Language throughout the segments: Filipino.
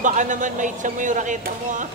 baka naman maitsa mo yung raketa mo ah.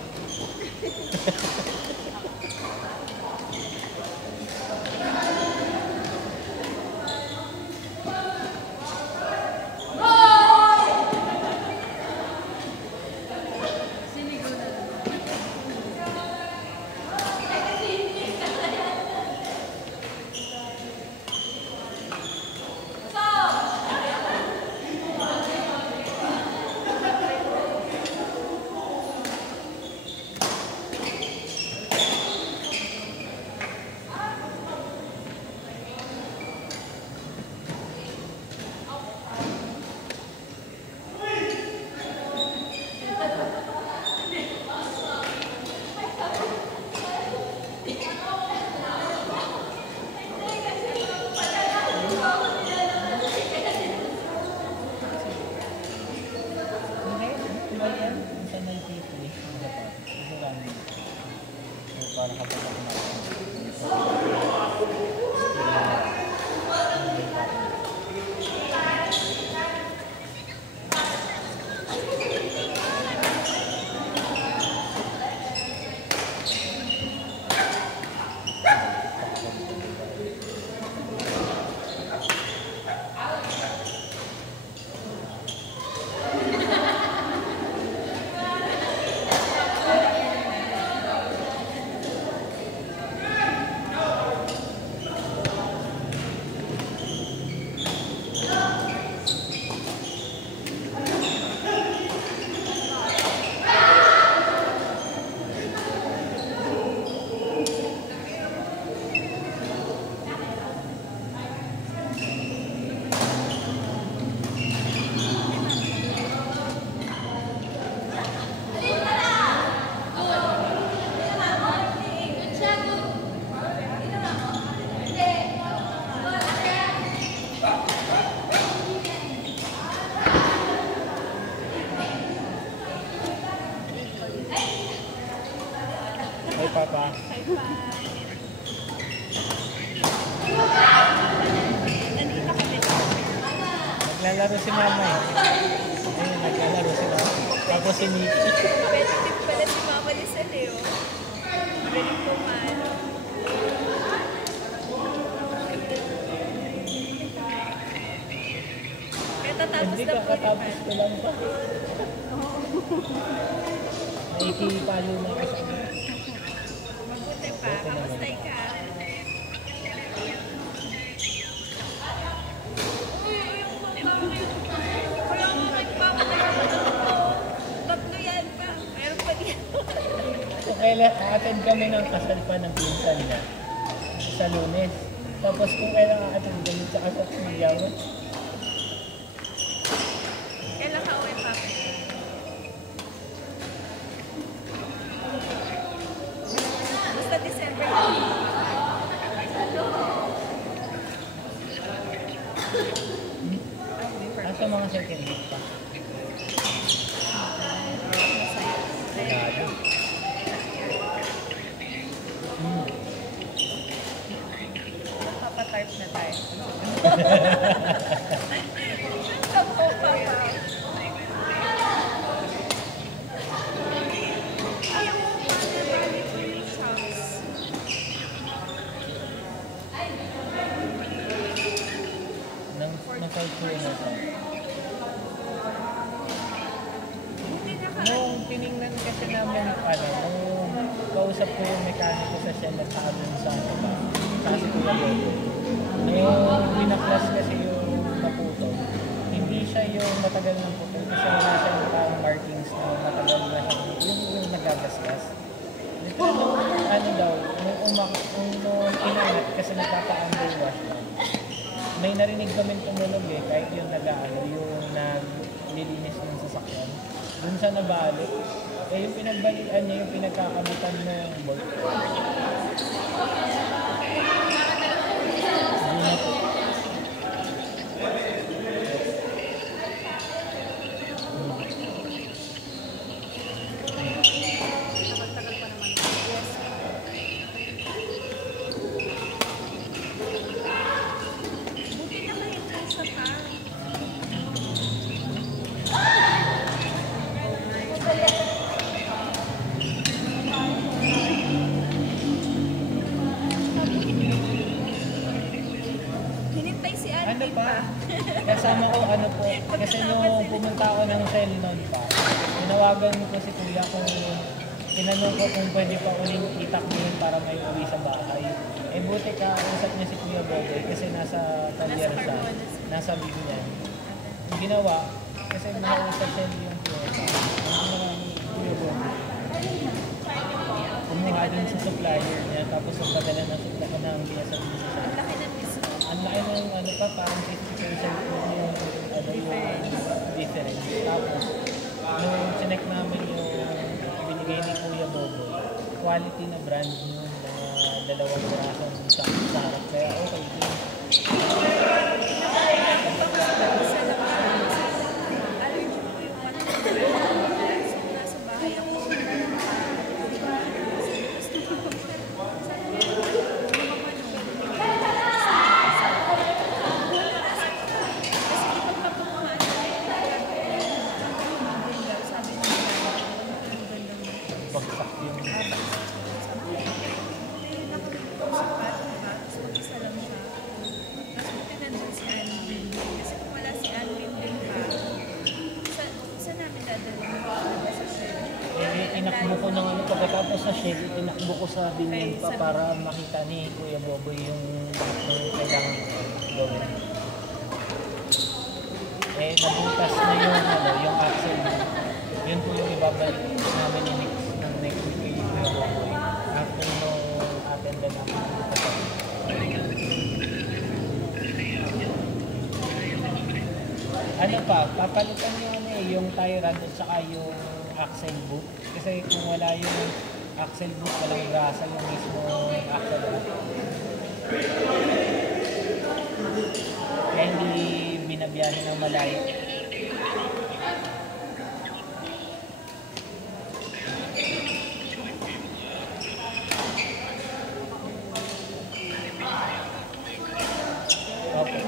Papa. Hi, Pa. Nandito kami. Naglalaro si Mama eh. Ayun, naglalaro si Mama. Tapos si Nikki. Benefit pala si Mama ni sa Leo. Galing pumano. Ito tapos Hindi na ka po katapos ko lang pa. Naikipalo na kasi. Mabuti pa. Kamusta ka? Tatlo yan pa. Meron pa yan. So, kailan a-attend kami ng kasal pa ng pinsan niya sa Lunes. Tapos kung kailan a-attend kami sa kasal ng Yawan. Kailan ka uwi pa? Basta December na. Nasa mga second week pa. Sarado. Papatarp na tayo. Sabaw pa pa. Na-fight ko yun ito. Nung tinignan kasi namin, nung kausap ko yung mekaniko sa siya nagtaabon sa ba, kasi Kuya Bobo. Yung binaklas kasi yung naputol. Hindi siya yung matagal ng putol kasi wala siya yung parang markings na matagal na siya. Yung nagagasgas. Dito nung inangat kasi nagpapa-under wash lang. May narinig kami tumunog eh, kahit yung yung naglilinis ng sasakyan. Dun sa nabalik, eh yung pinagbalikan niya yung pinagkakabutan ng bolt. ano pa, kasama ko ano po, kasi nung pumunta ako ng cell noon pa, tinawagan ko si kuya kung tinanong ko kung pwede pa uling itakbuhin para may uwi sa bahay. Eh buti ka, usap niya si Kuya Boboy kasi nasa Taliersa, nasa Bignan. Yung ginawa, kasi nakausap siya yung Kuya Boboy. Kumuha din sa supplier niya, tapos magpadala ng supplier ng biya sa business. Ang laki ng discount. Ang laki ng ano pa, parang 50% po yung ano yung difference. Tapos, nung sinek namin yung binigay ni Kuya Boboy, quality na brand yung mga dalawang pirasong sa harap. Kaya okay din. Isa lang siya. Allergy ko yung so, nasa bahay ako. Bagsak yung inakbo ko ng ano, pagkatapos sa shed, inakbo ko sa binyan pa para makita ni Kuya Boboy yung lahat ng kailangan gawin. Eh, nabutas na yung ano, yung axle. Yun po yung ibabalik namin ni Mix ng next week kay Kuya Boboy. After no attend na namin. Ano pa, papalitan yung ano eh, yung tie rod at saka yung axle boot. Kasi kung wala yung axle boot, walang grasa yung mismo axle boot. Kaya hindi binabiyahe ng malayo. Okay.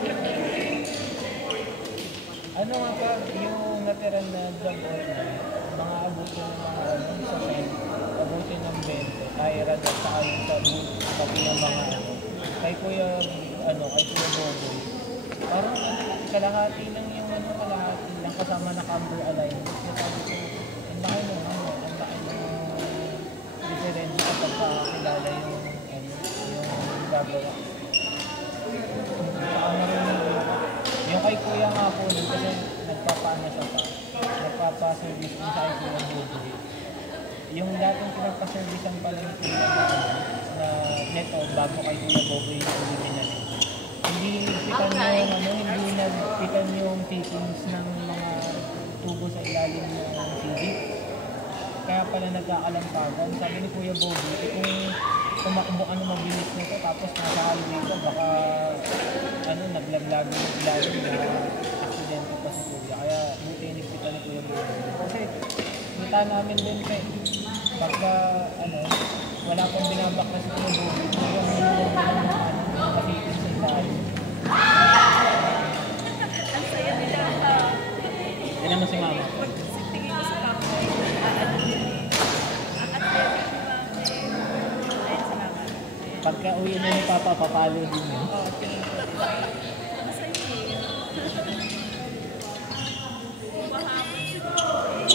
Ano nga pa, yung natira na vlog order, mga abutin ng mga ano, sa shed, abutin ng 20, tire at saka yung sa boot, pati ng mga ano, kay Kuya, ano, kay Kuya Boboy. Parang ano, kalahati lang yung ano, kalahati lang kasama na camber alignment. Sabi ko, ang laki nung ano, ang laki nung difference kapag kakilala yung, ano, yung gagawa. Saka marunong yung kay Kuya nga po nun, kasi nagpapaano siya pa, nagpapaservice din sa kay Kuya Boboy. Yung dating pinagpaservicean pala ni Kuya na neto bago kay Kuya Boboy yung original. Hindi pitan yung ano, hindi nagpitan yung fittings ng mga tubo sa ilalim ng CD. Kaya pala nagkakalampagan. Sabi ni Kuya Boboy, kung tumakbo ka na mabilis nito tapos nasa highway ka, baka ano, naglaglag yung ilalim na aksidente pa si Kuya. Kaya buti nagpitan ni Kuya Boboy. Kasi kita namin din kay pagka ano, wala pang binabak na si Kuya Boboy, yung minulong na ng ano, pakitin sa ilalim. Ang saya nila. Yan naman si Mama. Tingin ko sa kampo. Ayan si Mama. Pagka uwi na ni Papa, papalo din yun. Oo, tingin ko din. Masaya eh. Mahapon siguro eh.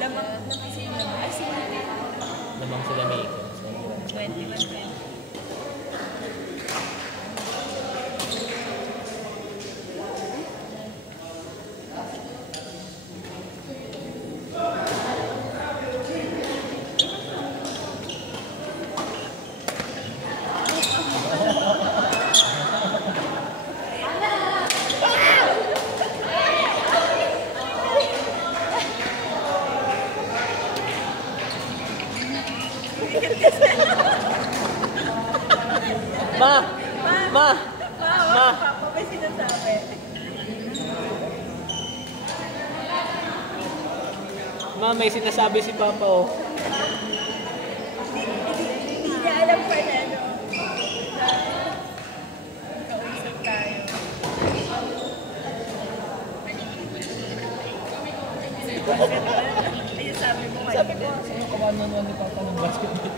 Lamang sila. Ay, sila. Lamang sila may ikot. 21. Ma! Ma! Ma! Papa, may sinasabi. Ma, may sinasabi si Papa oh. Hindi niya alam pa na ano. Kausap tayo. Ayun, sabi mo kanina. Sabi ko, sa'yo kawanan ni Papa ng basketball.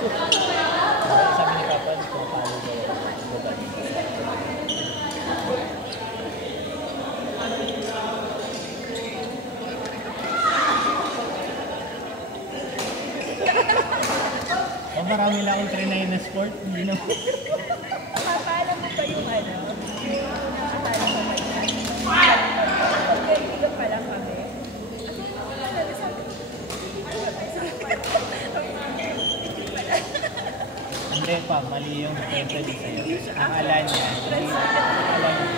Sabi ni Papa, pumapalo daw ako. Babae. Oh, marami lang akong trinay na sport. Hindi na. Papaalam mo ba yung ano? Yung nakatalo ka ba yan? Pagkaibigan pa lang kami. Ako talaga sabi ko, ano ba tayo sa Hindi pa, mali yung kwento din sa'yo. Akala niya, akala niya